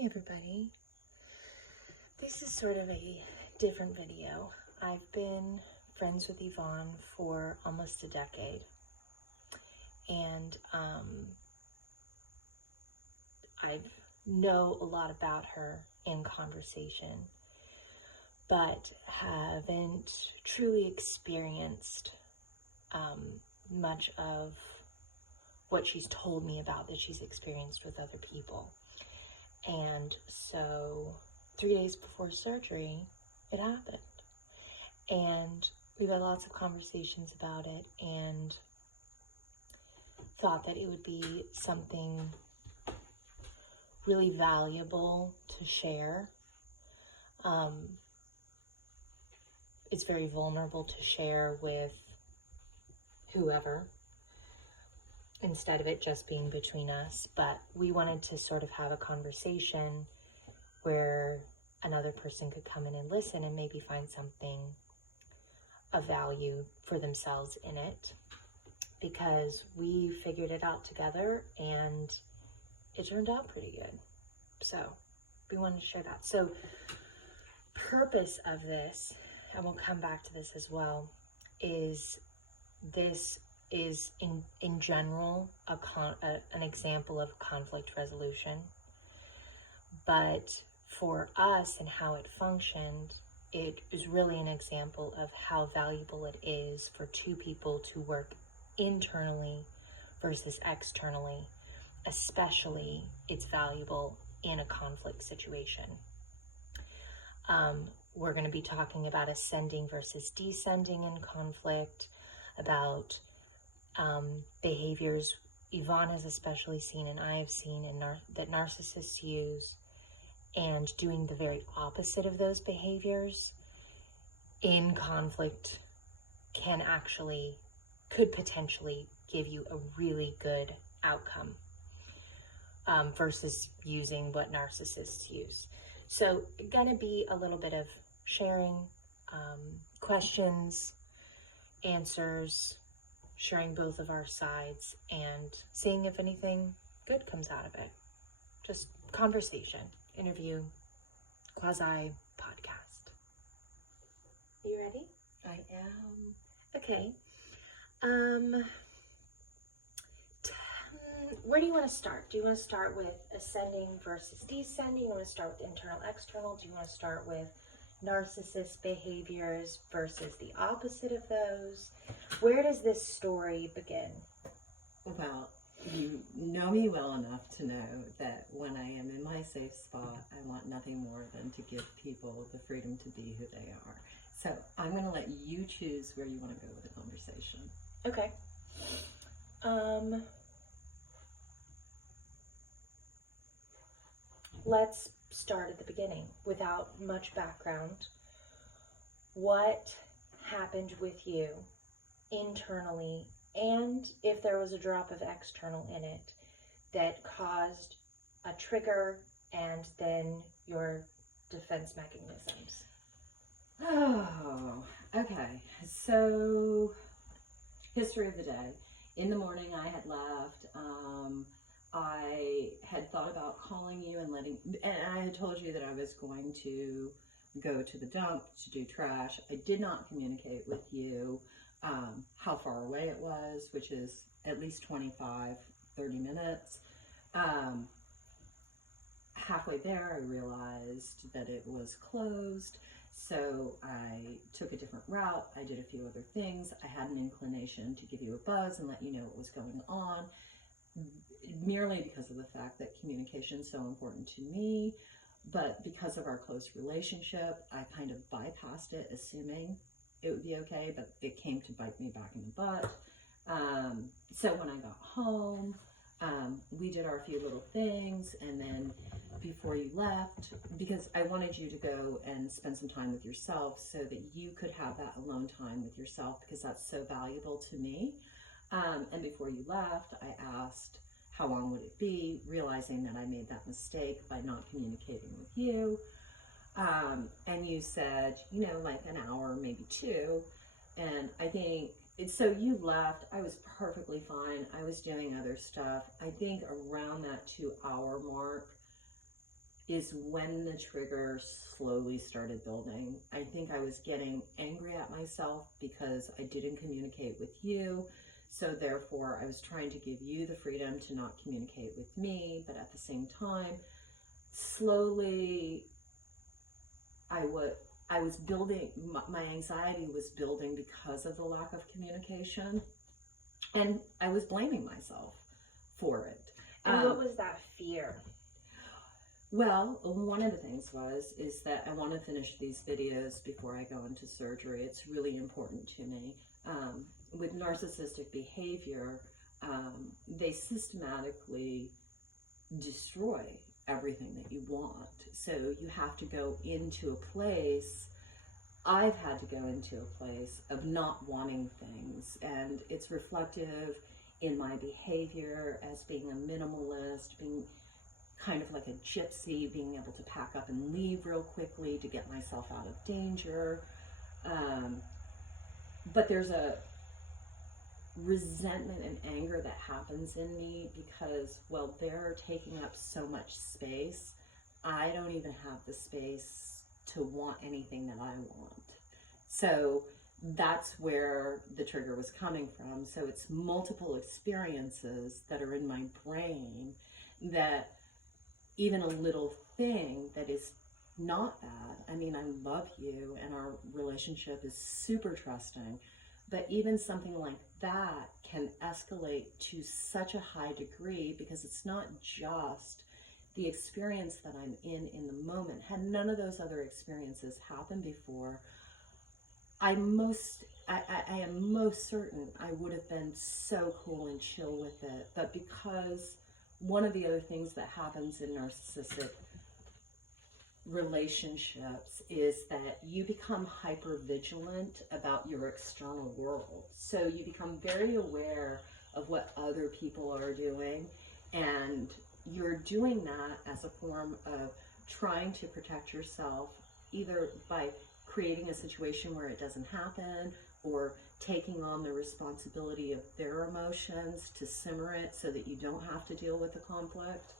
Hi everybody. This is sort of a different video. I've been friends with Yvonne for almost a decade, and I know a lot about her in conversation, but haven't truly experienced much of what she's told me about that she's experienced with other people. And so 3 days before surgery, it happened. And we've had lots of conversations about it and thought that it would be something really valuable to share. It's very vulnerable to share with whoever, instead of it just being between us. But we wanted to sort of have a conversation where another person could come in and listen and maybe find something of value for themselves in it, because we figured it out together and it turned out pretty good. So we wanted to share that. So purpose of this, and we'll come back to this as well, is this is in general an example of conflict resolution. But for us and how it functioned, it is really an example of how valuable it is for two people to work internally versus externally. Especially, it's valuable in a conflict situation. We're going to be talking about ascending versus descending in conflict, about behaviors Yvonne has especially seen and I have seen that narcissists use, and doing the very opposite of those behaviors in conflict could potentially give you a really good outcome versus using what narcissists use. So gonna be a little bit of sharing, questions, answers, sharing both of our sides, and seeing if anything good comes out of it. Just conversation, interview, quasi podcast. You ready? I am. Okay. Where do you want to start? Do you want to start with ascending versus descending? You want to start with internal, external? Do you want to start with narcissist behaviors versus the opposite of those? Where does this story begin? Well, you know me well enough to know that when I am in my safe spot, I want nothing more than to give people the freedom to be who they are. So I'm going to let you choose where you want to go with the conversation. Okay. Let's start at the beginning without much background. What happened with you internally, and if there was a drop of external in it that caused a trigger and then your defense mechanisms? Oh, okay. So, history of the day. In the morning, I had left. I had thought about calling you and I had told you that I was going to go to the dump to do trash. I did not communicate with you how far away it was, which is at least 25, 30 minutes. Halfway there, I realized that it was closed. So I took a different route. I did a few other things. I had an inclination to give you a buzz and let you know what was going on, merely because of the fact that communication is so important to me. But because of our close relationship, I kind of bypassed it, assuming it would be okay, but it came to bite me back in the butt. So when I got home, we did our few little things, and then before you left, because I wanted you to go and spend some time with yourself so that you could have that alone time with yourself, because that's so valuable to me. And before you left, I asked how long would it be, realizing that I made that mistake by not communicating with you. And you said, like an hour, maybe two. And I think so you left. I was perfectly fine. I was doing other stuff. I think around that 2 hour mark, is when the trigger slowly started building. I think I was getting angry at myself because I didn't communicate with you. So therefore, I was trying to give you the freedom to not communicate with me. But at the same time, slowly, I was building, my anxiety was building because of the lack of communication. And I was blaming myself for it. And what was that fear? Well, one of the things is that I want to finish these videos before I go into surgery. It's really important to me. With narcissistic behavior, they systematically destroy everything that you want. So you have to go into a place, I've had to go into a place of not wanting things, and it's reflective in my behavior as being a minimalist, being kind of like a gypsy, being able to pack up and leave real quickly to get myself out of danger. But there's a resentment and anger that happens in me because, well, they're taking up so much space. I don't even have the space to want anything that I want. So that's where the trigger was coming from. So it's multiple experiences that are in my brain that even a little thing that is not bad. I mean, I love you and our relationship is super trusting, but even something like that can escalate to such a high degree because it's not just the experience that I'm in the moment. Had none of those other experiences happened before, I am most certain I would have been so cool and chill with it. But because one of the other things that happens in narcissistic relationships is that you become hyper vigilant about your external world. So you become very aware of what other people are doing, and you're doing that as a form of trying to protect yourself, either by creating a situation where it doesn't happen, or taking on the responsibility of their emotions to simmer it so that you don't have to deal with the conflict.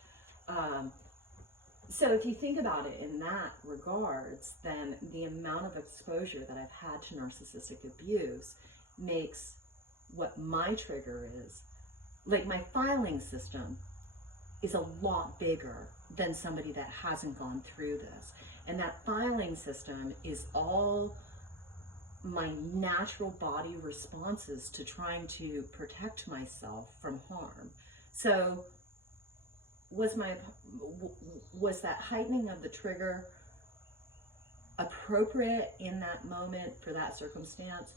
So if you think about it in that regards, then the amount of exposure that I've had to narcissistic abuse makes what my trigger is, like my filing system is a lot bigger than somebody that hasn't gone through this. And that filing system is all my natural body responses to trying to protect myself from harm. So was that heightening of the trigger appropriate in that moment for that circumstance?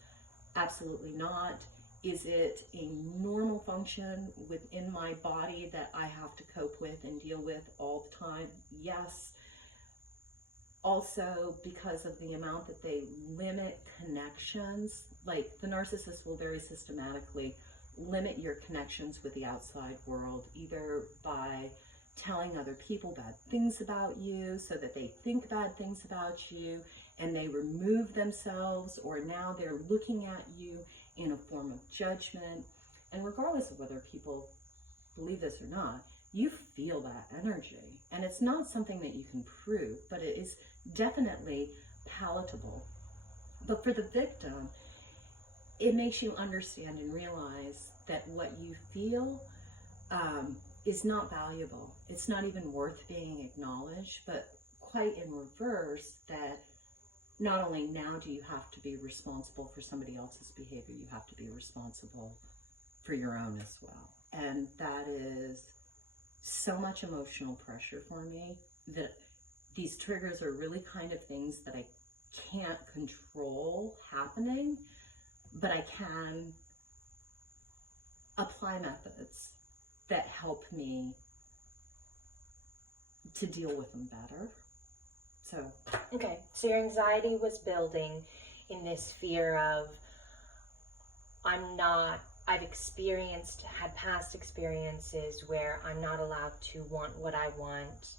Absolutely not. Is it a normal function within my body that I have to cope with and deal with all the time? Yes. Also, because of the amount that they limit connections, like the narcissist will very systematically limit your connections with the outside world, either by telling other people bad things about you so that they think bad things about you and they remove themselves, or now they're looking at you in a form of judgment. And regardless of whether people believe this or not, you feel that energy. And it's not something that you can prove, but it is definitely palatable. But for the victim, it makes you understand and realize that what you feel is not valuable. It's not even worth being acknowledged, but quite in reverse, that not only now do you have to be responsible for somebody else's behavior, you have to be responsible for your own as well. And that is so much emotional pressure for me, that these triggers are really kind of things that I can't control happening, but I can apply methods that help me to deal with them better. So okay, so your anxiety was building in this fear of, I've had past experiences where I'm not allowed to want what I want.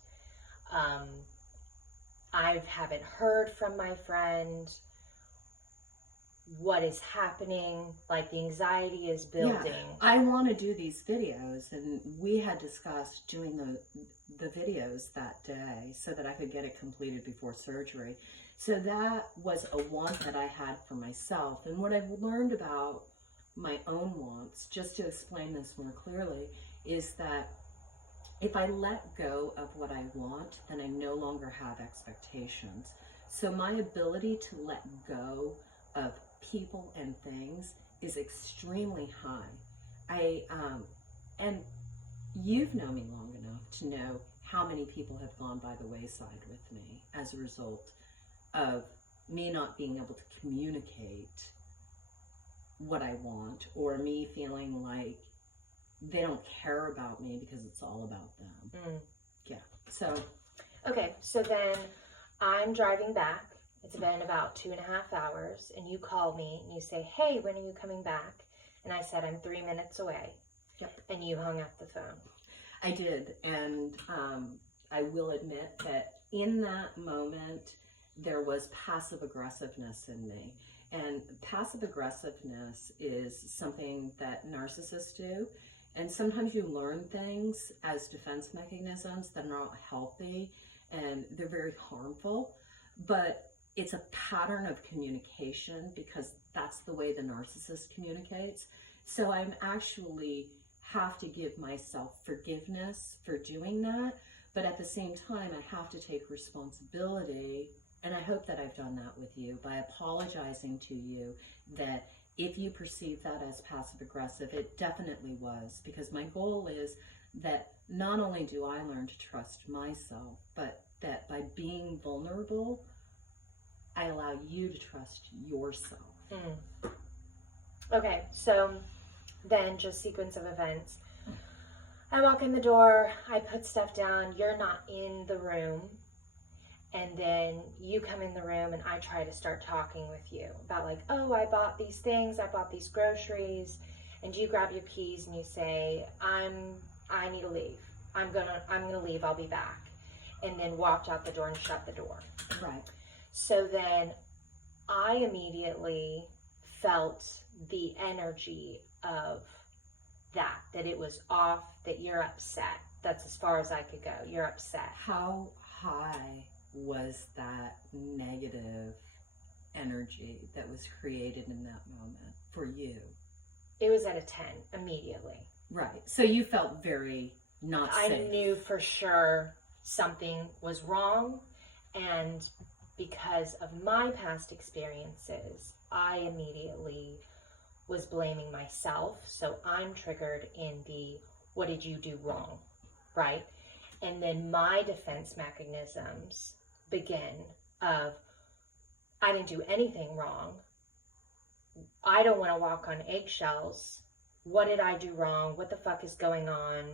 I haven't heard from my friend. what is happening, like the anxiety is building. I want to do these videos, and we had discussed doing the videos that day so that I could get it completed before surgery. So that was a want that I had for myself. And what I've learned about my own wants, just to explain this more clearly, is that if I let go of what I want, then I no longer have expectations. So my ability to let go of people and things is extremely high. And you've known me long enough to know how many people have gone by the wayside with me as a result of me not being able to communicate what I want, or me feeling like they don't care about me because it's all about them. Yeah. So. Okay, so then I'm driving back. It's been about 2.5 hours, and you call me and you say, "Hey, when are you coming back?" And I said, "I'm 3 minutes away." Yep. And you hung up the phone. I did, and I will admit that in that moment, there was passive aggressiveness in me. And passive aggressiveness is something that narcissists do. And sometimes you learn things as defense mechanisms that are not healthy, and they're very harmful. But it's a pattern of communication because that's the way the narcissist communicates. So I'm actually have to give myself forgiveness for doing that. But at the same time, I have to take responsibility. And I hope that I've done that with you by apologizing to you that if you perceive that as passive aggressive, it definitely was, because my goal is that not only do I learn to trust myself, but that by being vulnerable, I allow you to trust yourself. Okay, so then just sequence of events. I walk in the door, I put stuff down, you're not in the room, and then you come in the room and I try to start talking with you about like, oh, I bought these things, I bought these groceries, and you grab your keys and you say, I need to leave. I'm gonna leave, I'll be back. And then walked out the door and shut the door. Right. So then I immediately felt the energy of that it was off, that you're upset. That's as far as I could go. You're upset. How high was that negative energy that was created in that moment for you? It was at a 10 immediately. Right. So you felt very not safe. I knew for sure something was wrong, and because of my past experiences, I immediately was blaming myself. So I'm triggered in the, what did you do wrong, right? And then my defense mechanisms begin of, I didn't do anything wrong. I don't want to walk on eggshells. What did I do wrong? What the fuck is going on?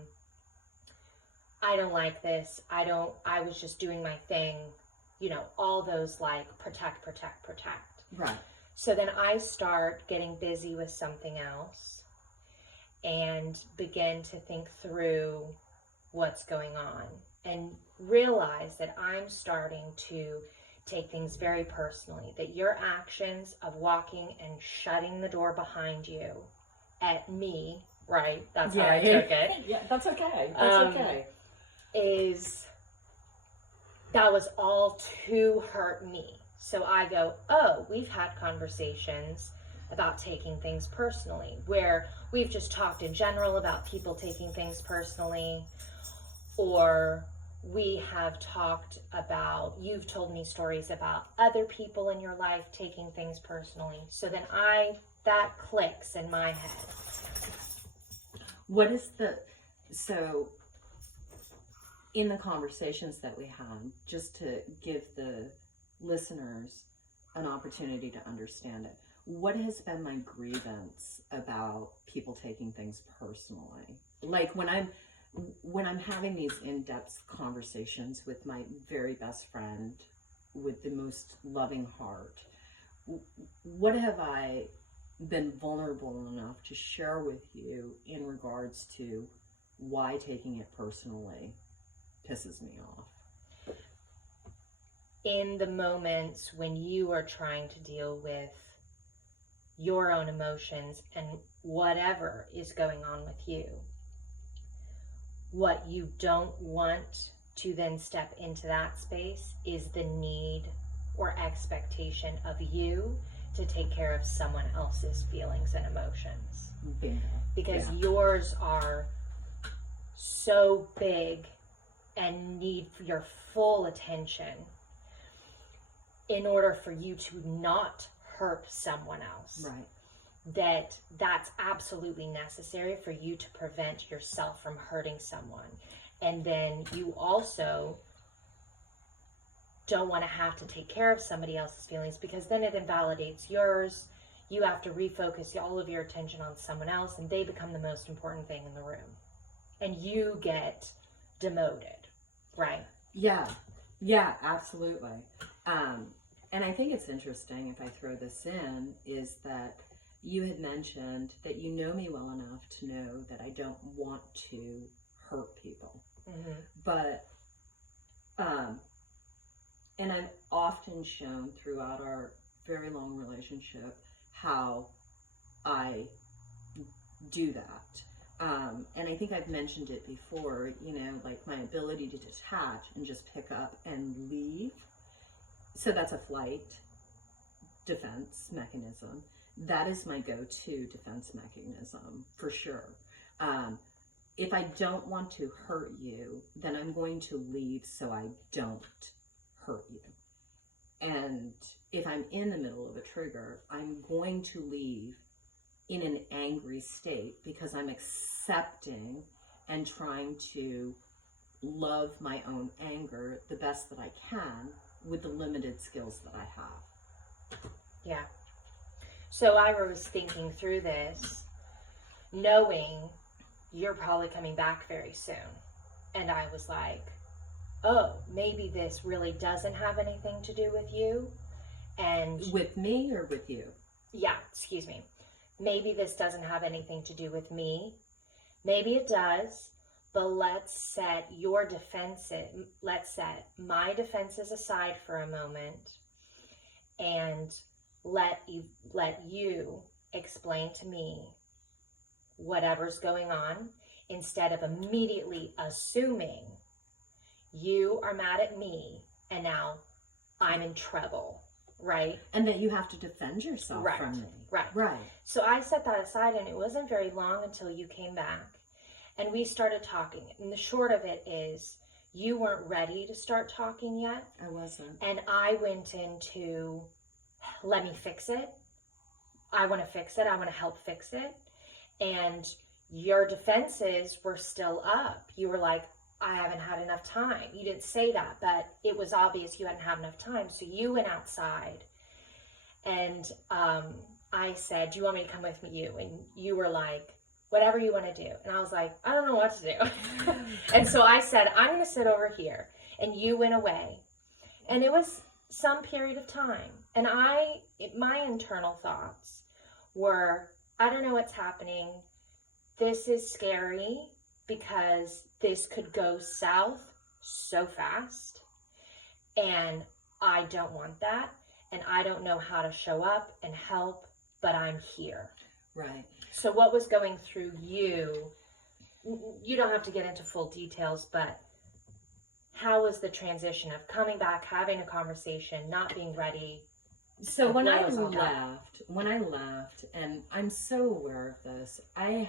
I don't like this. I was just doing my thing. You know, all those like protect. Right. So then I start getting busy with something else and begin to think through what's going on and realize that I'm starting to take things very personally, that your actions of walking and shutting the door behind you at me, right? That's how I took it. Yeah, that's okay. That was all to hurt me. So I go, oh, we've had conversations about taking things personally, where we've just talked in general about people taking things personally, or we have talked about, you've told me stories about other people in your life taking things personally. So then that clicks in my head. So in the conversations that we had, just to give the listeners an opportunity to understand it, what has been my grievance about people taking things personally? Like when I'm having these in-depth conversations with my very best friend with the most loving heart, what have I been vulnerable enough to share with you in regards to why taking it personally pisses me off? In the moments when you are trying to deal with your own emotions and whatever is going on with you. What you don't want to then step into that space is the need or expectation of you to take care of someone else's feelings and emotions. Bingo. Because Yeah. yours are so big and need your full attention in order for you to not hurt someone else. Right. That's absolutely necessary for you to prevent yourself from hurting someone. And then you also don't want to have to take care of somebody else's feelings, because then it invalidates yours. You have to refocus all of your attention on someone else, and they become the most important thing in the room. And you get demoted, right? Yeah, absolutely. And I think it's interesting, if I throw this in, is that you had mentioned that you know me well enough to know that I don't want to hurt people. Mm-hmm. But, and I've often shown throughout our very long relationship how I do that. And I think I've mentioned it before, like my ability to detach and just pick up and leave. So that's a flight defense mechanism. That is my go-to defense mechanism for sure. If I don't want to hurt you, then I'm going to leave so I don't hurt you. And if I'm in the middle of a trigger, I'm going to leave in an angry state because I'm accepting and trying to love my own anger the best that I can with the limited skills that I have. Yeah. So I was thinking through this, knowing you're probably coming back very soon. And I was like, oh, maybe this really doesn't have anything to do with you. And with me or with you? Yeah, excuse me. Maybe this doesn't have anything to do with me. Maybe it does, but let's set my defenses aside for a moment and let you explain to me whatever's going on, instead of immediately assuming you are mad at me and now I'm in trouble, right? And that you have to defend yourself from me. Right. So I set that aside, and it wasn't very long until you came back and we started talking. And the short of it is, you weren't ready to start talking yet. I wasn't. And I went into, let me fix it. I want to fix it. I want to help fix it. And your defenses were still up. You were like, I haven't had enough time. You didn't say that, but it was obvious you hadn't had enough time. So you went outside, and I said, do you want me to come with you? And you were like, whatever you want to do. And I was like, I don't know what to do. And so I said, I'm going to sit over here. And you went away. And it was some period of time. And my internal thoughts were, I don't know what's happening. This is scary because this could go south so fast. And I don't want that. And I don't know how to show up and help, but I'm here. Right. So what was going through you? You don't have to get into full details, but how was the transition of coming back, having a conversation, not being ready? So when I left, and I'm so aware of this, I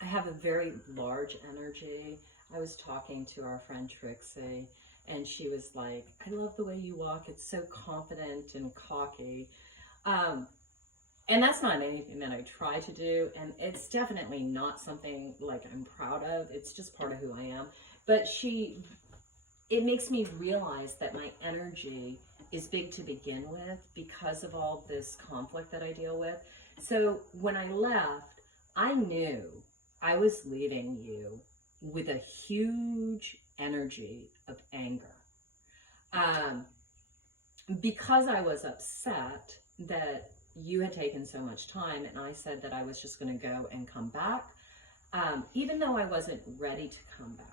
have a very large energy. I was talking to our friend Trixie, and she was like, I love the way you walk. It's so confident and cocky. And that's not anything that I try to do. And it's definitely not something like I'm proud of. It's just part of who I am. But it makes me realize that my energy is big to begin with because of all this conflict that I deal with. So when I left, I knew I was leaving you with a huge energy of anger. Because I was upset that you had taken so much time, and I said that I was just going to go and come back, even though I wasn't ready to come back.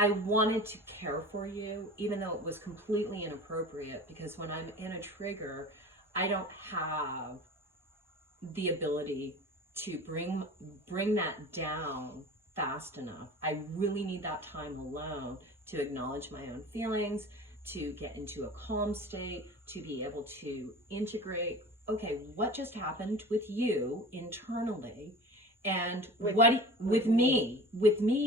I wanted to care for you, even though it was completely inappropriate, because when I'm in a trigger, I don't have the ability to bring that down fast enough. I really need that time alone to acknowledge my own feelings, to get into a calm state, to be able to integrate, okay, what just happened with you internally, and with me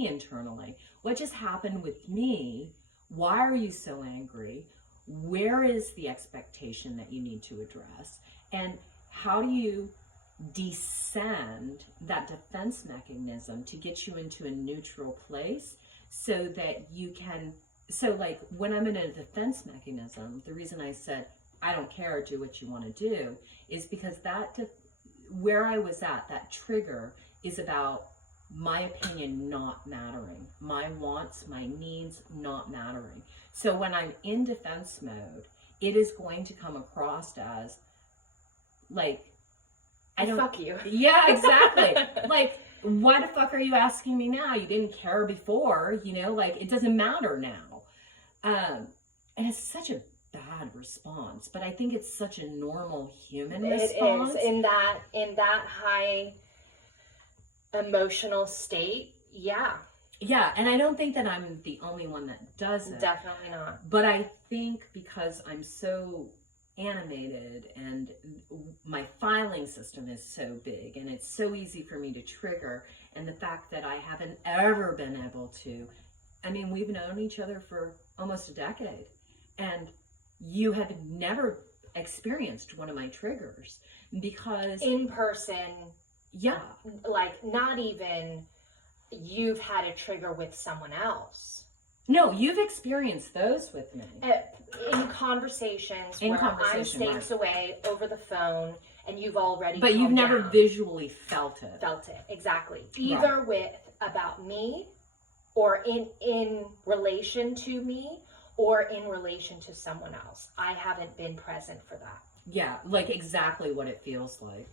internally, what just happened with me? Why are you so angry? Where is the expectation that you need to address? And how do you descend that defense mechanism to get you into a neutral place so that you can, so like when I'm in a defense mechanism, the reason I said, I don't care, do what you want to do, is because where I was at, that trigger is about my opinion not mattering, my wants, my needs not mattering. So when I'm in defense mode, it is going to come across as like, I don't, fuck you. Yeah, exactly. Like, why the fuck are you asking me now? You didn't care before, like it doesn't matter now. And it's such a bad response, but I think it's such a normal human response. It is in that high emotional state. Yeah. Yeah, and I don't think that I'm the only one that does it. Definitely not. But I think because I'm so animated and my filing system is so big and it's so easy for me to trigger, and the fact that I haven't ever been able to, I mean, we've known each other for almost a decade, and you have never experienced one of my triggers because in person, yeah, like not even you've had a trigger with someone else. No, you've experienced those with me. In conversations where I'm states away over the phone and you've already But you've never visually felt it. Felt it, exactly. Either with about me or in relation to me or in relation to someone else. I haven't been present for that. Yeah, like exactly what it feels like.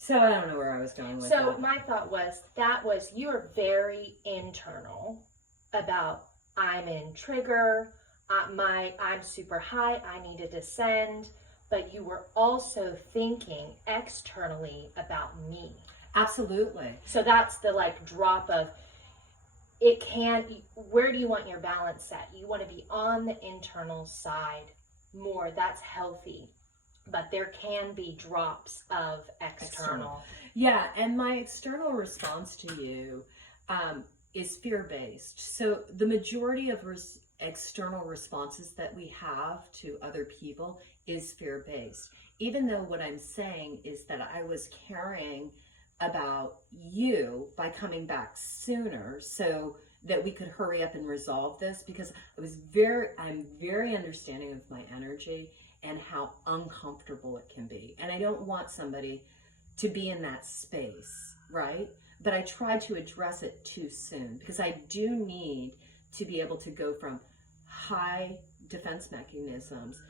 So I don't know where I was going with that. So my thought was, you're very internal about, I'm in trigger, I'm super high, I need to descend, but you were also thinking externally about me. Absolutely. So that's the drop of, where do you want your balance set? You want to be on the internal side more, that's healthy. But there can be drops of external. Yeah, and my external response to you is fear-based. So the majority of external responses that we have to other people is fear-based. Even though what I'm saying is that I was caring about you by coming back sooner so that we could hurry up and resolve this, because I'm very understanding of my energy and how uncomfortable it can be. And I don't want somebody to be in that space, right? But I tried to address it too soon, because I do need to be able to go from high defense mechanisms,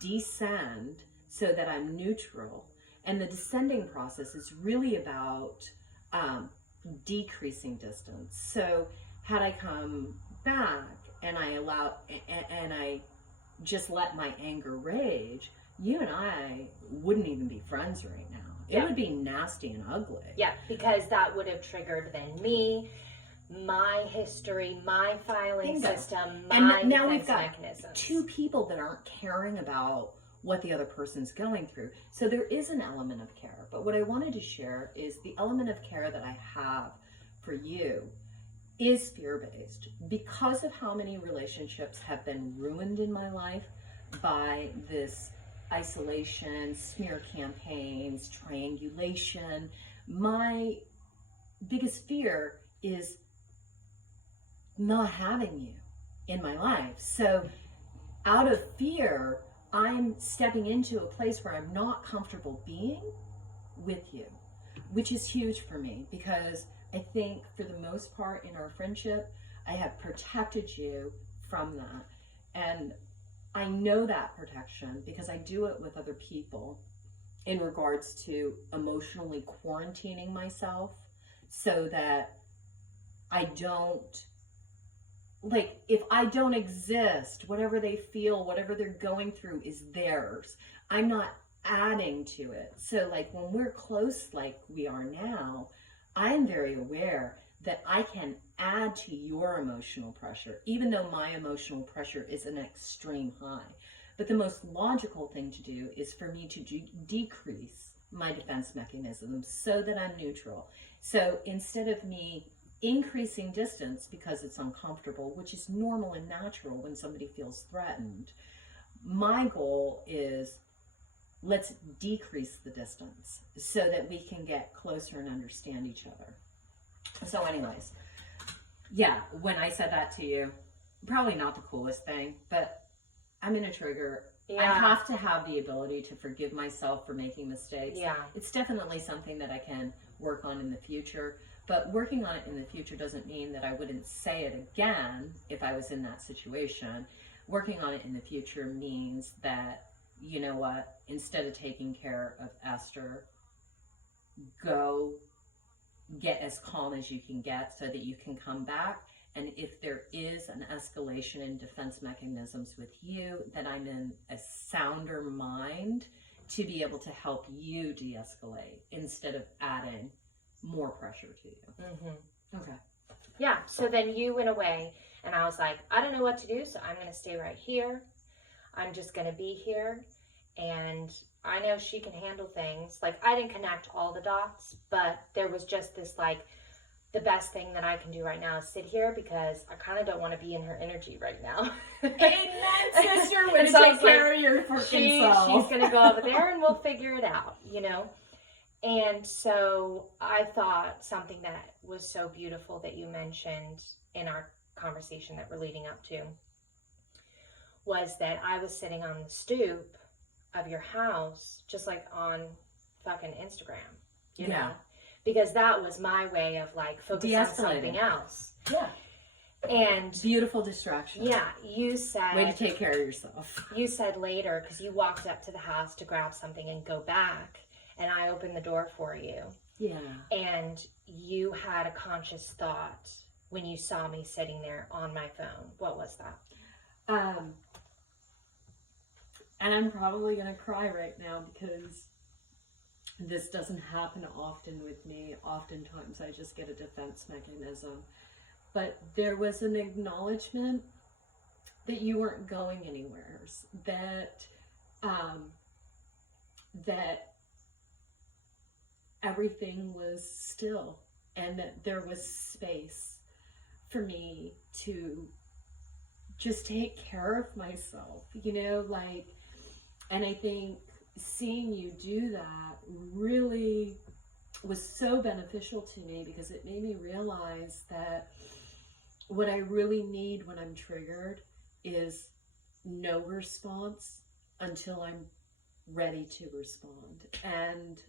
descend so that I'm neutral. And the descending process is really about decreasing distance. So had I come back and I just let my anger rage, you and I wouldn't even be friends right now. It would be nasty and ugly. Yeah, because that would have triggered then me, my history, my filing system, my and now defense we've got mechanisms. Two people that aren't caring about what the other person's going through. So there is an element of care. But what I wanted to share is the element of care that I have for you is fear-based, because of how many relationships have been ruined in my life by this isolation, smear campaigns, triangulation. My biggest fear is not having you in my life. So out of fear, I'm stepping into a place where I'm not comfortable being with you, which is huge for me, because I think for the most part in our friendship, I have protected you from that. And I know that protection because I do it with other people in regards to emotionally quarantining myself so that I don't, like, if I don't exist, whatever they feel, whatever they're going through is theirs. I'm not adding to it. So, like, when we're close like we are now, I'm very aware that I can add to your emotional pressure, even though my emotional pressure is an extreme high. But the most logical thing to do is for me to decrease my defense mechanisms so that I'm neutral. So instead of me increasing distance because it's uncomfortable, which is normal and natural when somebody feels threatened, my goal is, let's decrease the distance so that we can get closer and understand each other. So anyways, yeah, when I said that to you, probably not the coolest thing, but I'm in a trigger. Yeah. I have to have the ability to forgive myself for making mistakes. Yeah. It's definitely something that I can work on in the future, but working on it in the future doesn't mean that I wouldn't say it again if I was in that situation. Working on it in the future means that, you know what, instead of taking care of Esther, go get as calm as you can get so that you can come back. And if there is an escalation in defense mechanisms with you, then I'm in a sounder mind to be able to help you de-escalate instead of adding more pressure to you. Mm-hmm. Okay. Yeah, so then you went away, and I was like, I don't know what to do, so I'm going to stay right here. I'm just going to be here, and I know she can handle things. Like, I didn't connect all the dots, but there was just this, like, the best thing that I can do right now is sit here because I kind of don't want to be in her energy right now. Amen, sister. When So take care of your freaking self. She's going to go over there and we'll figure it out, you know? And so I thought something that was so beautiful that you mentioned in our conversation that we're leading up to was that I was sitting on the stoop of your house, just like on fucking Instagram, you know? Because that was my way of like focusing on something else. Yeah. And beautiful distraction. Yeah, you said, way to take care of yourself. You said later, because you walked up to the house to grab something and go back, and I opened the door for you. Yeah. And you had a conscious thought when you saw me sitting there on my phone. What was that? And I'm probably gonna cry right now because this doesn't happen often with me. Oftentimes I just get a defense mechanism. But there was an acknowledgement that you weren't going anywhere, that that everything was still, and that there was space for me to just take care of myself, you know, like, and I think seeing you do that really was so beneficial to me because it made me realize that what I really need when I'm triggered is no response until I'm ready to respond. And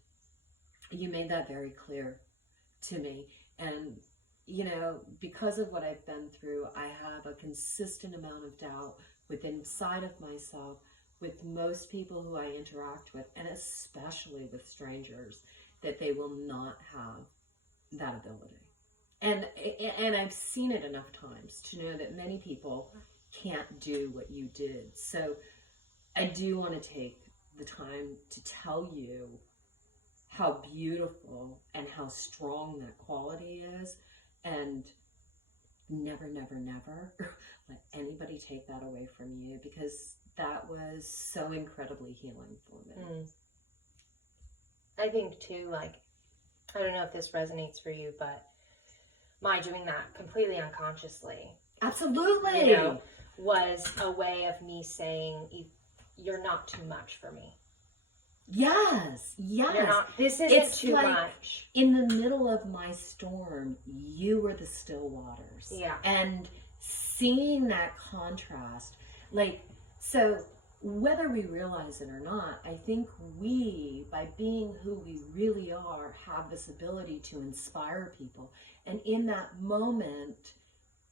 you made that very clear to me. And, you know, because of what I've been through, I have a consistent amount of doubt within inside of myself with most people who I interact with, and especially with strangers, that they will not have that ability. And I've seen it enough times to know that many people can't do what you did. So I do want to take the time to tell you how beautiful and how strong that quality is, and never, never, never let anybody take that away from you, because that was so incredibly healing for me. I think too, like, I don't know if this resonates for you, but my doing that completely unconsciously, absolutely, you know, was a way of me saying, you're not too much for me. Yes, yes. You're not, this isn't it's too like, much. In the middle of my storm, you were the still waters. Yeah. And seeing that contrast, like, so whether we realize it or not, I think we, by being who we really are, have this ability to inspire people. And in that moment,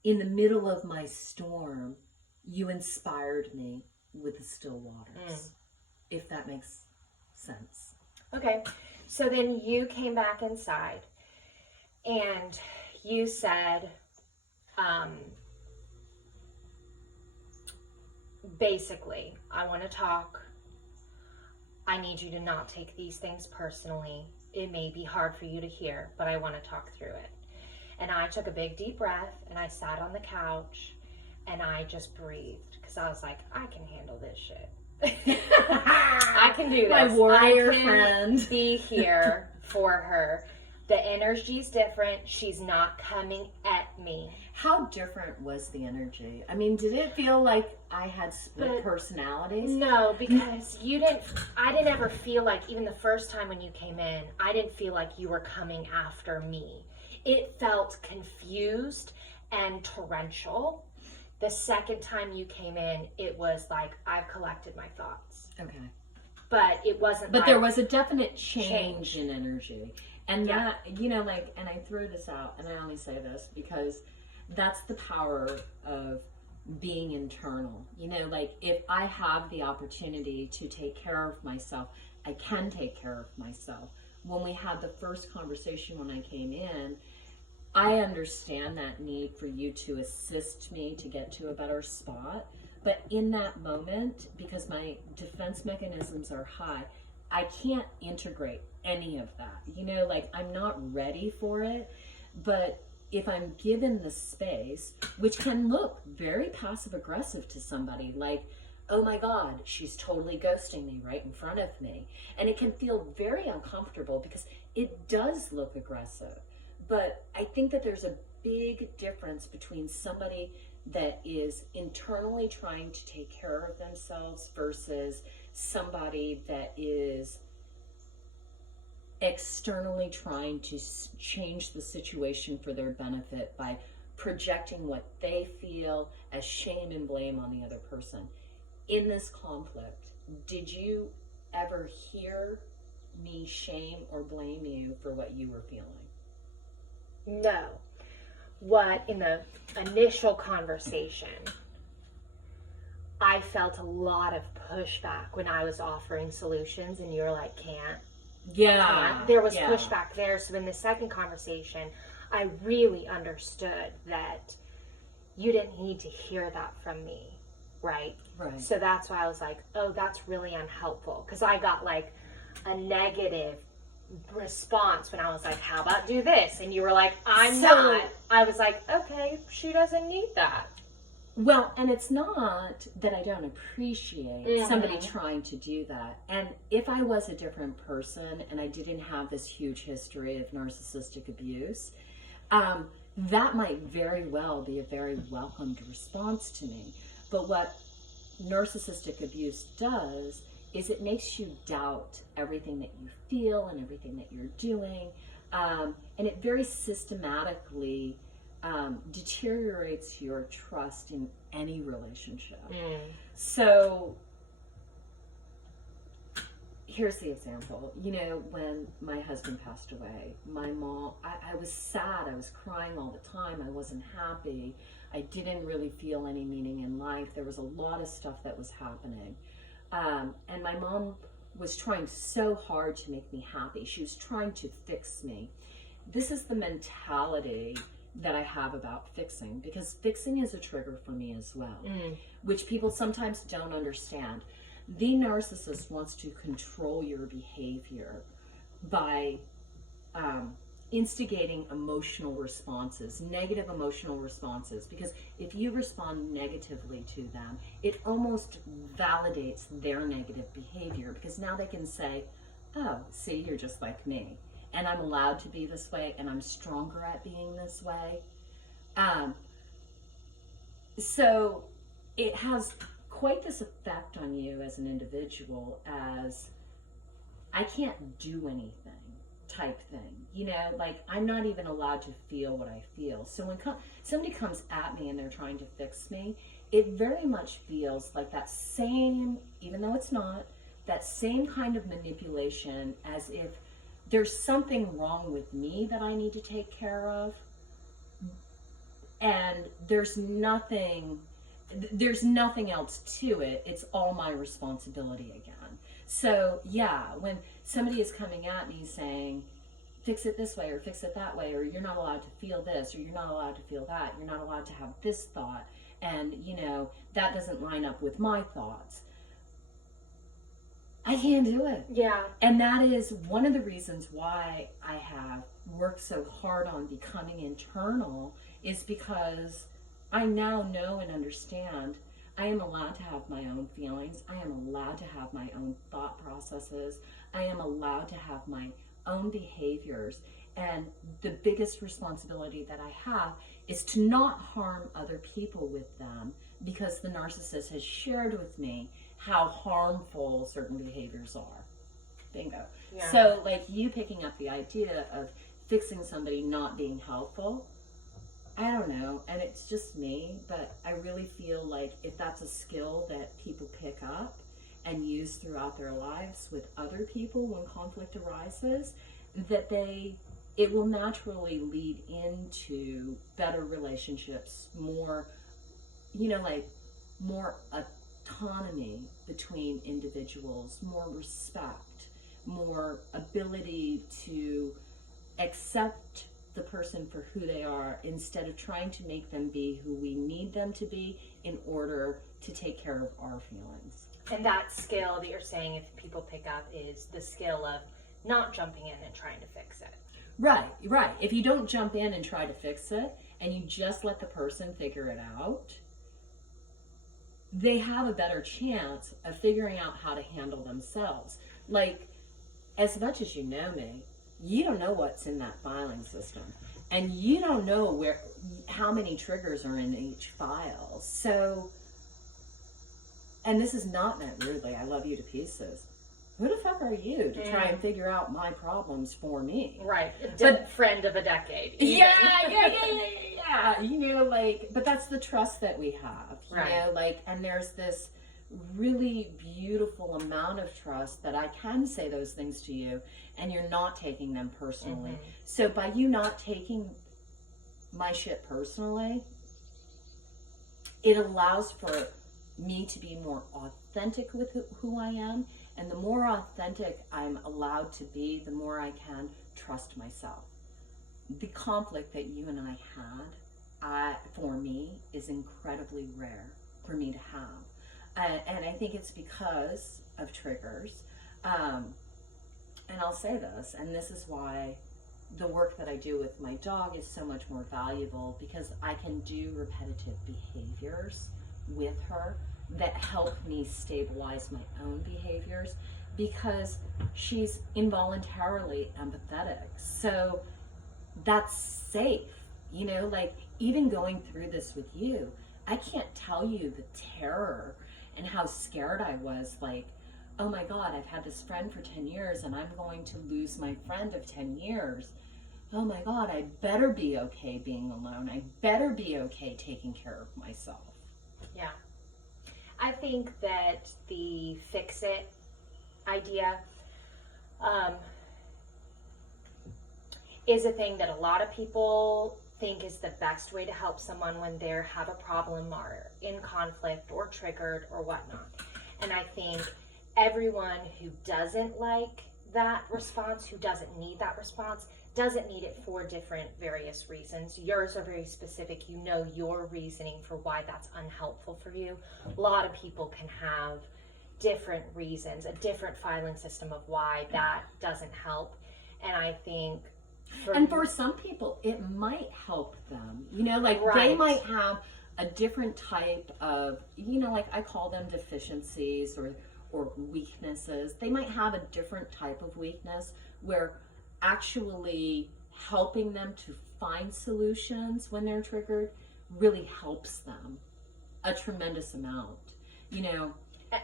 in the middle of my storm, you inspired me with the still waters, if that makes sense. Okay, so then you came back inside, and you said, basically, I want to talk. I need you to not take these things personally. It may be hard for you to hear, but I want to talk through it. And I took a big deep breath and I sat on the couch and I just breathed because I was like, I can handle this shit. I can do this. My warrior I can friend. be here for her. The energy's different. She's not coming at me. How different was the energy? I mean, did it feel like I had split personalities? No, because I didn't ever feel like, even the first time when you came in, I didn't feel like you were coming after me. It felt confused and torrential. The second time you came in, it was like, I've collected my thoughts. Okay. But it wasn't But there was a definite change in energy. And Yeah. that, you know, like, and I throw this out, and I only say this because that's the power of being internal. You know, like, if I have the opportunity to take care of myself, I can take care of myself. When we had the first conversation when I came in, I understand that need for you to assist me to get to a better spot. But in that moment, because my defense mechanisms are high, I can't integrate any of that. You know, like, I'm not ready for it. But if I'm given the space, which can look very passive aggressive to somebody, like, oh my God, she's totally ghosting me right in front of me. And it can feel very uncomfortable because it does look aggressive. But I think that there's a big difference between somebody that is internally trying to take care of themselves versus somebody that is externally trying to change the situation for their benefit by projecting what they feel as shame and blame on the other person. In this conflict, did you ever hear me shame or blame you for what you were feeling? No. What, in the initial conversation, I felt a lot of pushback when I was offering solutions and you were like, can't. There was pushback there. So in the second conversation, I really understood that you didn't need to hear that from me, right? Right. So that's why I was like, oh, that's really unhelpful. Because I got like a negative response when I was like, how about do this? And you were like, I'm not. I was like, okay, she doesn't need that. Well, and it's not that I don't appreciate somebody trying to do that. And if I was a different person and I didn't have this huge history of narcissistic abuse, that might very well be a very welcomed response to me. But what narcissistic abuse does is it makes you doubt everything that you feel and everything that you're doing. And it very systematically deteriorates your trust in any relationship. So here's the example. You know, when my husband passed away, my mom, I was sad. I was crying all the time. I wasn't happy. I didn't really feel any meaning in life. There was a lot of stuff that was happening. And my mom was trying so hard to make me happy. She was trying to fix me. This is the mentality that I have about fixing, because fixing is a trigger for me as well, which people sometimes don't understand. The narcissist wants to control your behavior by instigating emotional responses, negative emotional responses, because if you respond negatively to them, it almost validates their negative behavior, because now they can say, oh, see, you're just like me, and I'm allowed to be this way, and I'm stronger at being this way. So it has quite this effect on you as an individual, as I can't do anything type thing, you know, like I'm not even allowed to feel what I feel. So when somebody comes at me and they're trying to fix me, it very much feels like that same, even though it's not, that same kind of manipulation, as if there's something wrong with me that I need to take care of, and there's nothing else to it. It's all my responsibility again. So yeah, when somebody is coming at me saying, fix it this way or fix it that way, or you're not allowed to feel this, or you're not allowed to feel that, you're not allowed to have this thought, and that doesn't line up with my thoughts. I can't do it. Yeah. And that is one of the reasons why I have worked so hard on becoming internal, is because I now know and understand I am allowed to have my own feelings. I am allowed to have my own thought processes. I am allowed to have my own behaviors. And the biggest responsibility that I have is to not harm other people with them, because the narcissist has shared with me how harmful certain behaviors are. Bingo. Yeah. So, like, you picking up the idea of fixing somebody not being helpful, I don't know, and it's just me, but I really feel like if that's a skill that people pick up and use throughout their lives with other people when conflict arises, that it will naturally lead into better relationships, more, more autonomy between individuals, more respect, more ability to accept the person for who they are, instead of trying to make them be who we need them to be in order to take care of our feelings. And that skill that you're saying, if people pick up, is the skill of not jumping in and trying to fix it. Right. If you don't jump in and try to fix it, and you just let the person figure it out, they have a better chance of figuring out how to handle themselves. Like, as much as you know me, you don't know what's in that filing system, and you don't know how many triggers are in each file. So, and this is not meant rudely, I love you to pieces. Who the fuck are you to try and figure out my problems for me? Right. Friend of a decade. Yeah. But that's the trust that we have. Right. And there's this really beautiful amount of trust that I can say those things to you and you're not taking them personally. Mm-hmm. So by you not taking my shit personally, it allows for me to be more authentic with who I am. And the more authentic I'm allowed to be, the more I can trust myself. The conflict that you and I had, for me, is incredibly rare for me to have. And I think it's because of triggers. And I'll say this, and this is why the work that I do with my dog is so much more valuable, because I can do repetitive behaviors with her that help me stabilize my own behaviors, because she's involuntarily empathetic. So that's safe. Even going through this with you, I can't tell you the terror and how scared I was. Like, oh my God, I've had this friend for 10 years and I'm going to lose my friend of 10 years. Oh my God, I better be okay being alone. I better be okay taking care of myself. Yeah. I think that the fix it idea is a thing that a lot of people think is the best way to help someone when they have a problem or in conflict or triggered or whatnot. And I think everyone who doesn't like that response, who doesn't need that response, doesn't need it for different various reasons. Yours are very specific. You know your reasoning for why that's unhelpful for you. A lot of people can have different reasons, a different filing system of why that doesn't help. And I think for some people, it might help them. Right. They might have a different type of, I call them deficiencies or weaknesses. They might have a different type of weakness where actually helping them to find solutions when they're triggered really helps them a tremendous amount.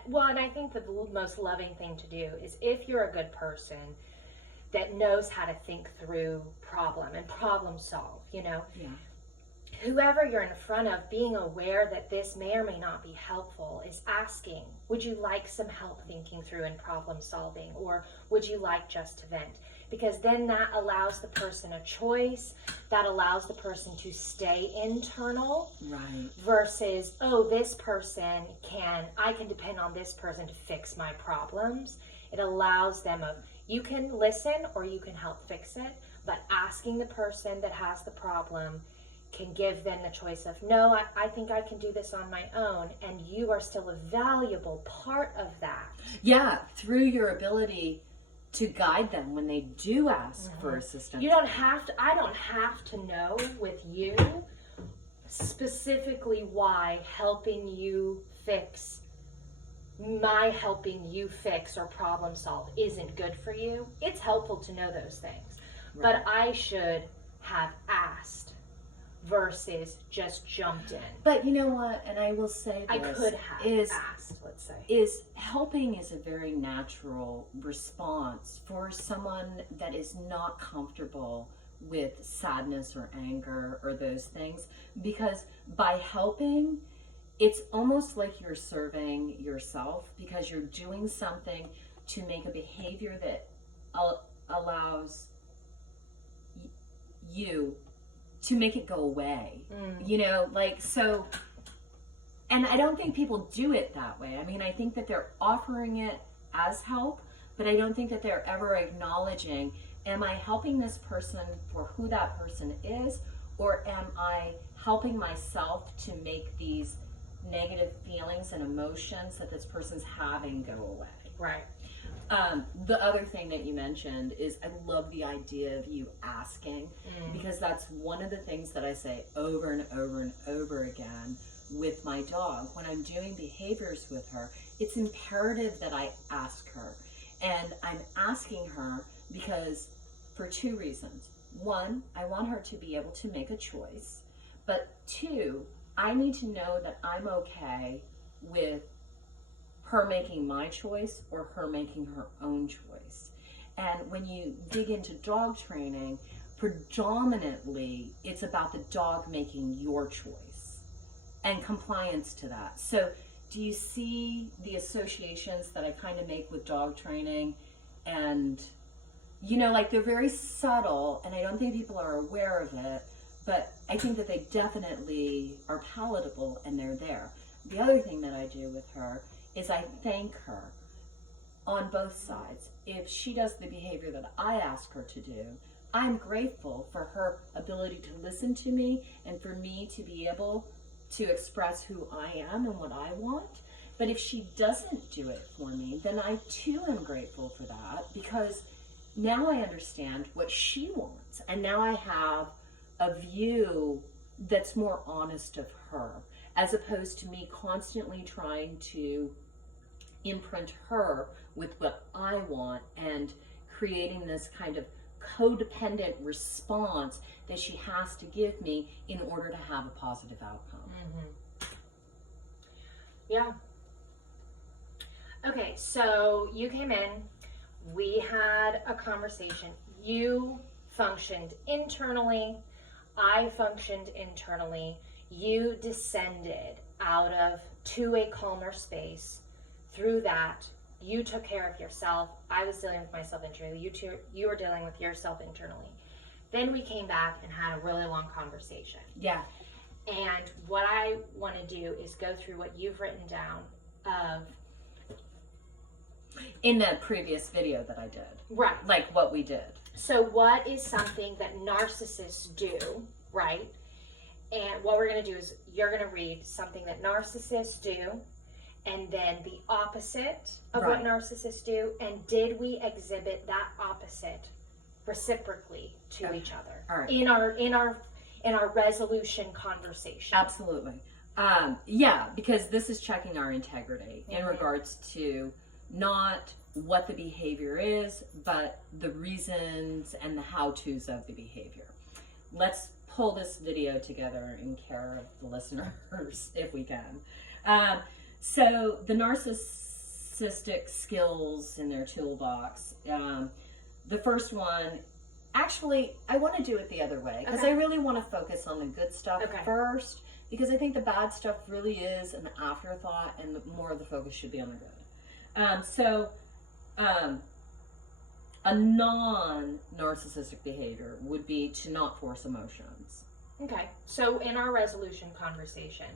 Well, and I think the most loving thing to do is, if you're a good person that knows how to think through problem and problem solve, Yeah. Whoever you're in front of, being aware that this may or may not be helpful, is asking, would you like some help thinking through and problem solving, or would you like just to vent? Because then that allows the person a choice, that allows the person to stay internal. Right. Versus, this person I can depend on this person to fix my problems. It allows them you can listen or you can help fix it, But asking the person that has the problem can give them the choice of, no, I think I can do this on my own. And you are still a valuable part of that. Yeah, through your ability to guide them when they do ask for assistance. You don't have to, I don't have to know with you specifically why helping you fix or problem solve isn't good for you. It's helpful to know those things. Right. But I should have asked versus just jumped in. But you know what, and I will say this, I could have asked, let's say. Is helping is a very natural response for someone that is not comfortable with sadness or anger or those things, because by helping, it's almost like you're serving yourself, because you're doing something to make a behavior that allows you to make it go away. You know, like, so, and I don't think people do it that way. I mean, I think that they're offering it as help, but I don't think that they're ever acknowledging, am I helping this person for who that person is, or am I helping myself to make these negative feelings and emotions that this person's having go away? Right. The other thing that you mentioned is, I love the idea of you asking, because that's one of the things that I say over and over and over again with my dog. When I'm doing behaviors with her, it's imperative that I ask her. And I'm asking her because for two reasons. One, I want her to be able to make a choice. But two, I need to know that I'm okay with her making my choice or her making her own choice. And when you dig into dog training, predominantly it's about the dog making your choice and compliance to that. So do you see the associations that I kind of make with dog training? And, you know, like, they're very subtle, and I don't think people are aware of it, but I think that they definitely are palatable and they're there. The other thing that I do with her is I thank her on both sides. If she does the behavior that I ask her to do, I'm grateful for her ability to listen to me and for me to be able to express who I am and what I want. But if she doesn't do it for me, then I too am grateful for that, because now I understand what she wants. And now I have a view that's more honest of her, as opposed to me constantly trying to imprint her with what I want and creating this kind of codependent response that she has to give me in order to have a positive outcome. Yeah. Okay, so you came in, we had a conversation. You functioned internally, I functioned internally. You descended out of to a calmer space. Through that, you took care of yourself. I was dealing with myself internally. You were dealing with yourself internally. Then we came back and had a really long conversation. Yeah. And what I want to do is go through what you've written down of in the previous video that I did. Right. Like what we did. So what is something that narcissists do, right? And what we're going to do is you're going to read something that narcissists do, and then the opposite of what narcissists do, and did we exhibit that opposite reciprocally to each other? All right. In our resolution conversation. Absolutely. Yeah, because this is checking our integrity in regards to not what the behavior is, but the reasons and the how-tos of the behavior. Let's pull this video together in care of the listeners if we can. So the narcissistic skills in their toolbox, the first one, actually, I want to do it the other way, because I really want to focus on the good stuff first, because I think the bad stuff really is an afterthought, and more of the focus should be on the good. A non-narcissistic behavior would be to not force emotions. Okay, so in our resolution conversation,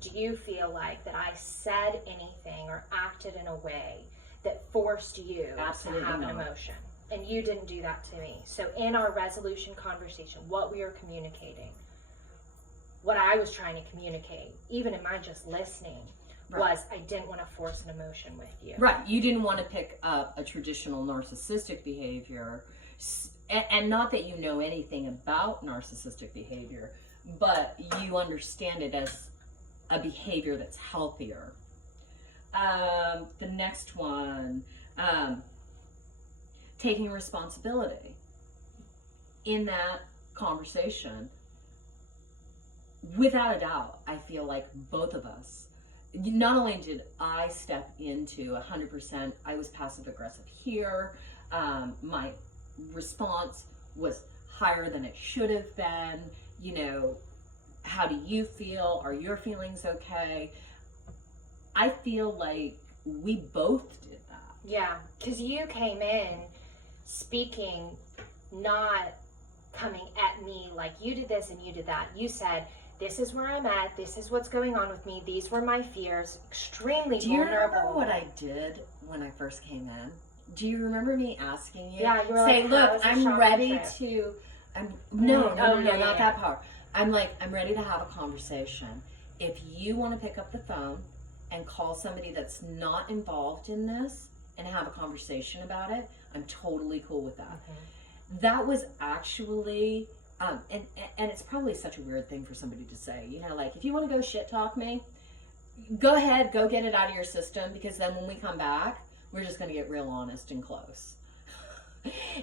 do you feel like that I said anything or acted in a way that forced you Absolutely to have not. an emotion? and you didn't do that to me. So in our resolution conversation, what we are communicating, what I was trying to communicate, even in my just listening, was I didn't want to force an emotion with you. Right. You didn't want to pick up a traditional narcissistic behavior. And not that you know anything about narcissistic behavior, but you understand it as a behavior that's healthier. The next one, taking responsibility. In that conversation, without a doubt, I feel like both of us, not only did I step into 100%, I was passive aggressive here. My response was higher than it should have been. You know, how do you feel? Are your feelings okay? I feel like we both did that. Yeah, because you came in speaking, not coming at me like you did this and you did that. You said, this is where I'm at, this is what's going on with me, these were my fears, extremely vulnerable. Do you remember what I did when I first came in? Do you remember me asking you? Yeah, you were say, like, look, I'm ready to, no, not that part. I'm like, I'm ready to have a conversation. If you want to pick up the phone and call somebody that's not involved in this and have a conversation about it, I'm totally cool with that. That was actually, and it's probably such a weird thing for somebody to say, you know, like, if you want to go shit talk me, go ahead, go get it out of your system, because then when we come back, we're just going to get real honest and close.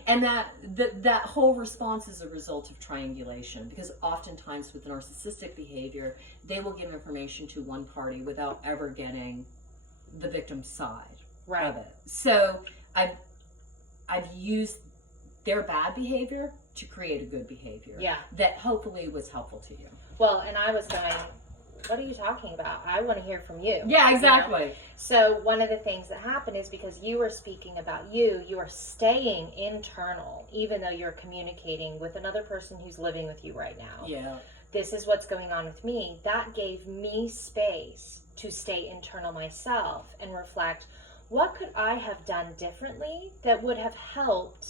And that whole response is a result of triangulation, because oftentimes with narcissistic behavior, they will give information to one party without ever getting the victim's side of it. So I've used their bad behavior to create a good behavior that hopefully was helpful to you. Well, and I was going, what are you talking about? I want to hear from you. Yeah, exactly. You know? So one of the things that happened is because you were speaking about you are staying internal, even though you're communicating with another person who's living with you right now. Yeah. This is what's going on with me. That gave me space to stay internal myself and reflect, what could I have done differently that would have helped,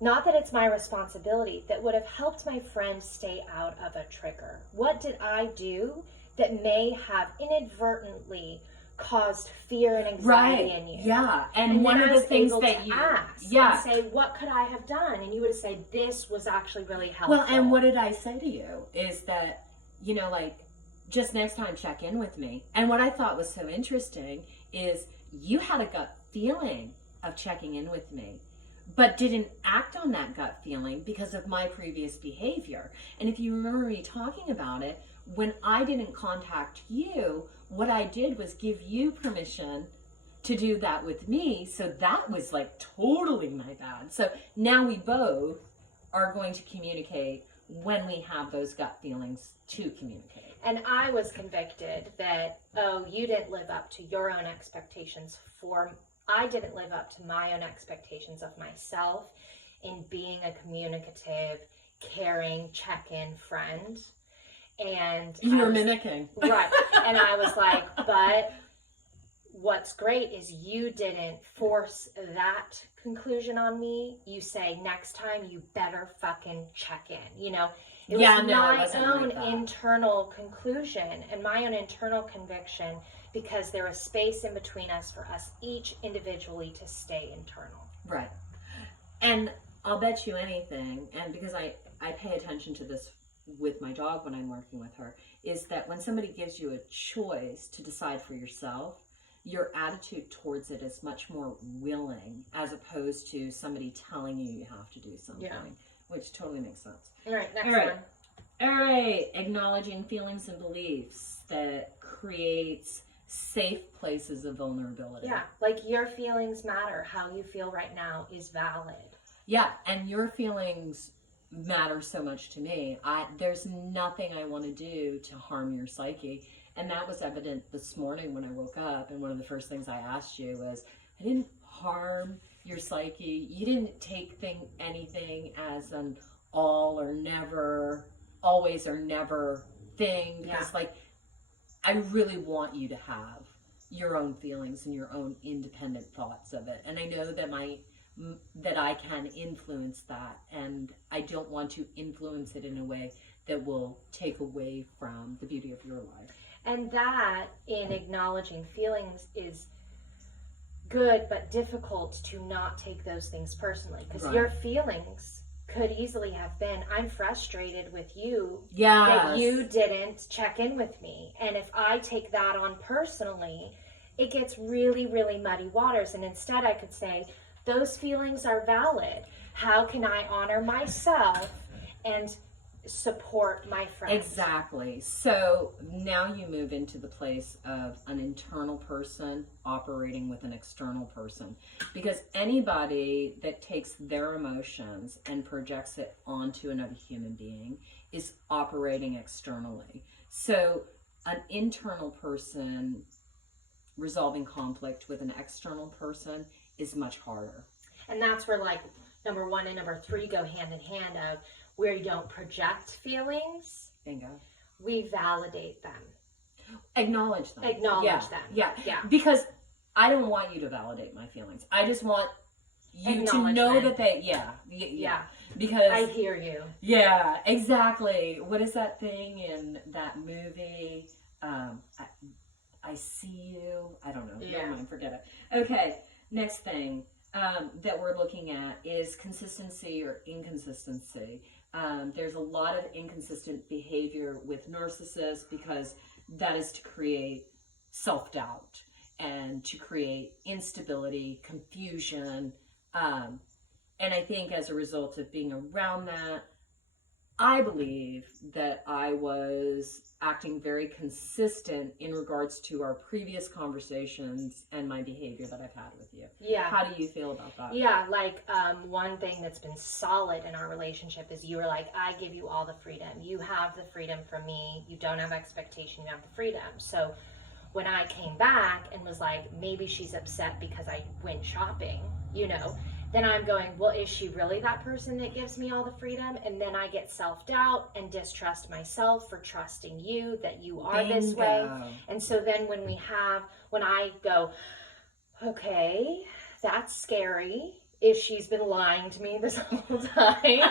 not that it's my responsibility, that would have helped my friend stay out of a trigger? What did I do that may have inadvertently caused fear and anxiety in you? Yeah, and one of the things that you ask and say, what could I have done? And you would have said, this was actually really helpful. Well, and what did I say to you is that, you know, like, just next time check in with me. And what I thought was so interesting is you had a gut feeling of checking in with me, but didn't act on that gut feeling because of my previous behavior. And if you remember me talking about it, when I didn't contact you, what I did was give you permission to do that with me. So that was like totally my bad. So now we both are going to communicate when we have those gut feelings to communicate. And I was convicted that, oh, you didn't live up to your own expectations I didn't live up to my own expectations of myself in being a communicative, caring, check-in friend. And you were mimicking. Right. And I was like, but what's great is you didn't force that conclusion on me. You say, next time you better fucking check in. You know, it was my own internal conclusion and my own internal conviction, because there was space in between us for us each individually to stay internal. Right. And I'll bet you anything, and because I pay attention to this with my dog when I'm working with her, is that when somebody gives you a choice to decide for yourself, your attitude towards it is much more willing, as opposed to somebody telling you have to do something, which totally makes sense. All right, next one. one. All right, acknowledging feelings and beliefs that creates safe places of vulnerability. Yeah, like your feelings matter. How you feel right now is valid. Yeah, and your feelings matter so much to me. There's nothing I want to do to harm your psyche. And that was evident this morning when I woke up, and one of the first things I asked you was, I didn't harm your psyche. You didn't take anything as an all or never, always or never thing. Because like, I really want you to have your own feelings and your own independent thoughts of it. And I know that my that I can influence that, and I don't want to influence it in a way that will take away from the beauty of your life. And that, in acknowledging feelings, is good but difficult to not take those things personally, because Right. your feelings could easily have been, I'm frustrated with you Yes. that you didn't check in with me. And if I take that on personally, it gets really, really muddy waters. And instead I could say, those feelings are valid. How can I honor myself and support my friend? Exactly. So now you move into the place of an internal person operating with an external person, because anybody that takes their emotions and projects it onto another human being is operating externally. So an internal person resolving conflict with an external person is much harder. And that's where, like, number 1 and number 3 go hand in hand of where you don't project feelings. Bingo. We validate them. Acknowledge them. Them. Yeah. Because I don't want you to validate my feelings. I just want you to know that they, yeah. Because I hear you. Yeah, exactly. What is that thing in that movie? I see you. I don't know. Yeah. Never mind, forget it. Okay, next thing that we're looking at is consistency or inconsistency. There's a lot of inconsistent behavior with narcissists because that is to create self-doubt and to create instability, confusion. And I think as a result of being around that, I believe that I was acting very consistent in regards to our previous conversations and my behavior that I've had with you. Yeah. How do you feel about that? Yeah, like one thing that's been solid in our relationship is you were like, I give you all the freedom. You have the freedom from me. You don't have expectation. You have the freedom. So when I came back and was like, maybe she's upset because I went shopping, then I'm going, well, is she really that person that gives me all the freedom? And then I get self-doubt and distrust myself for trusting you, that you are this way. And so then when I go, okay, that's scary, if she's been lying to me this whole time,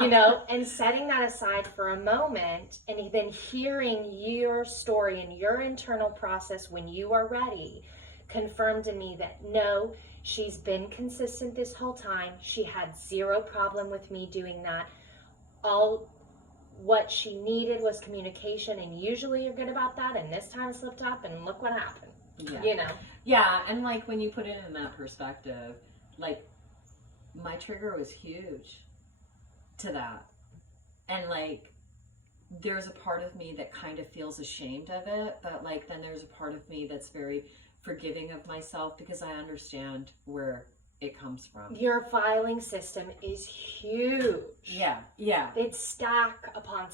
and setting that aside for a moment and then hearing your story and your internal process when you are ready, confirm to me that no, she's been consistent this whole time. She had zero problem with me doing that. All what she needed was communication, and usually you're good about that, and this time slipped up and look what happened. Yeah, and like when you put it in that perspective, like my trigger was huge to that. And like there's a part of me that kind of feels ashamed of it, but like then there's a part of me that's very forgiving of myself because I understand where it comes from. Your filing system is huge. Yeah. It's stack upon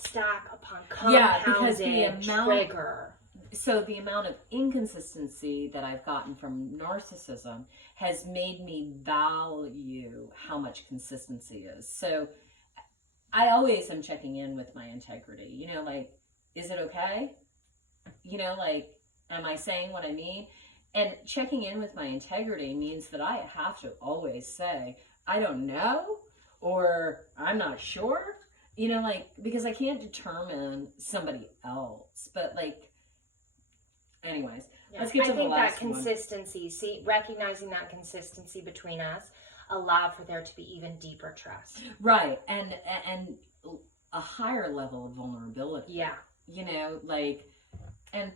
compounded trigger. So the amount of inconsistency that I've gotten from narcissism has made me value how much consistency is. So I always am checking in with my integrity. Like, is it okay? Like, am I saying what I mean? And checking in with my integrity means that I have to always say, I don't know, or I'm not sure, because I can't determine somebody else. But anyways, let's get to the last one. Consistency, recognizing that consistency between us allowed for there to be even deeper trust. Right. And a higher level of vulnerability. Yeah. And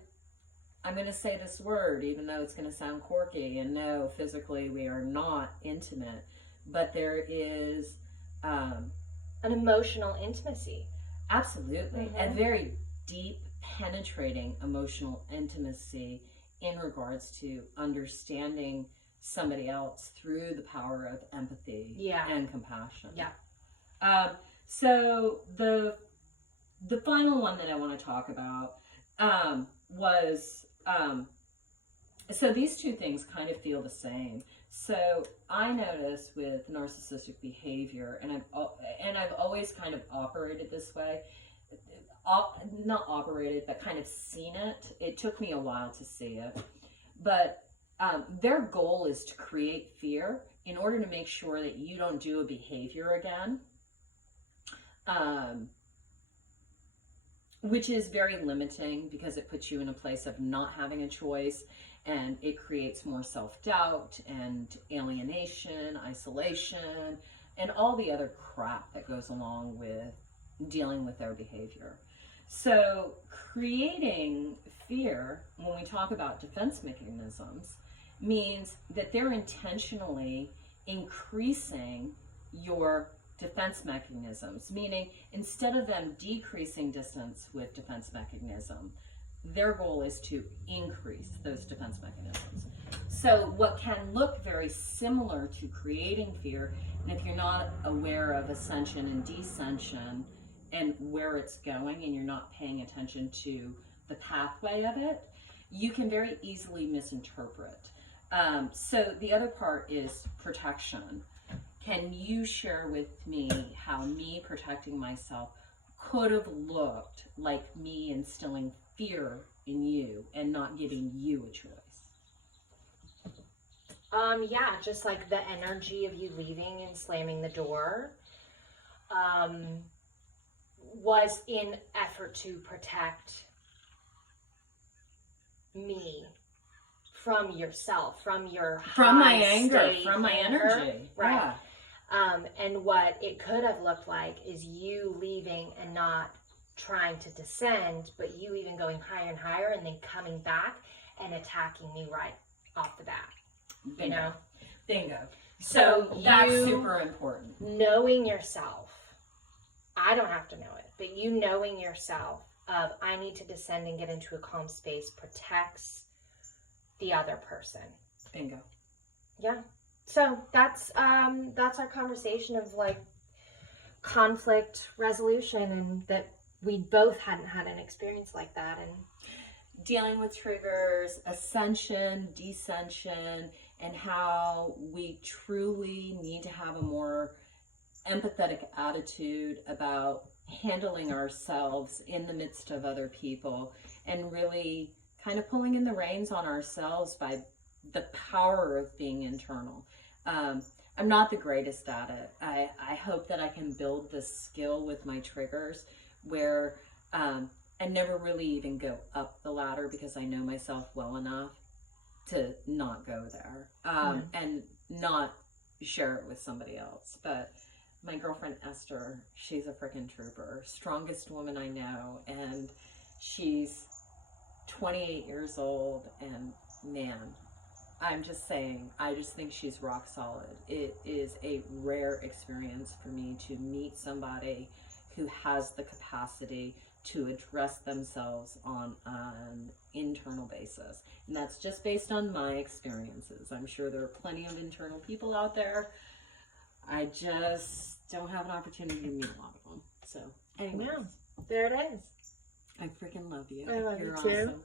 I'm going to say this word, even though it's going to sound quirky, and no, physically we are not intimate, but there is an emotional intimacy. Absolutely. A very deep, penetrating emotional intimacy in regards to understanding somebody else through the power of empathy and compassion. Yeah. So the final one that I want to talk about was so these two things kind of feel the same. So I notice with narcissistic behavior, and I've always kind of operated this way. Not operated, but kind of seen it. It took me a while to see it, but their goal is to create fear in order to make sure that you don't do a behavior again, which is very limiting because it puts you in a place of not having a choice, and it creates more self-doubt and alienation, isolation, and all the other crap that goes along with dealing with their behavior. So creating fear, when we talk about defense mechanisms, means that they're intentionally increasing your defense mechanisms, meaning instead of them decreasing distance with defense mechanism, their goal is to increase those defense mechanisms. So what can look very similar to creating fear, and if you're not aware of ascension and descension and where it's going, and you're not paying attention to the pathway of it, you can very easily misinterpret. So the other part is protection. Can you share with me how me protecting myself could have looked like me instilling fear in you and not giving you a choice? Yeah, just like the energy of you leaving and slamming the door, was in effort to protect me from yourself, from your From my high anger, state from my anger. energy. Right. Yeah. And what it could have looked like is you leaving and not trying to descend, but you even going higher and higher and then coming back and attacking me right off the bat. Bingo. You know? Bingo. So that's you super important. knowing yourself, I don't have to know it, but you knowing yourself of I need to descend and get into a calm space protects the other person. Bingo. Yeah. So that's our conversation of like conflict resolution, and that we both hadn't had an experience like that, and dealing with triggers, ascension, descension, and how we truly need to have a more empathetic attitude about handling ourselves in the midst of other people, and really kind of pulling in the reins on ourselves by the power of being internal. I'm not the greatest at it. I hope that I can build this skill with my triggers where I never really even go up the ladder because I know myself well enough to not go there and not share it with somebody else. But my girlfriend Esther, she's a freaking trooper, strongest woman I know, and she's 28 years old, and man, I'm just saying, I just think she's rock solid. It is a rare experience for me to meet somebody who has the capacity to address themselves on an internal basis. And that's just based on my experiences. I'm sure there are plenty of internal people out there. I just don't have an opportunity to meet a lot of them. So, anyways. yeah, there it is. I freaking love you. I love You're you too. awesome.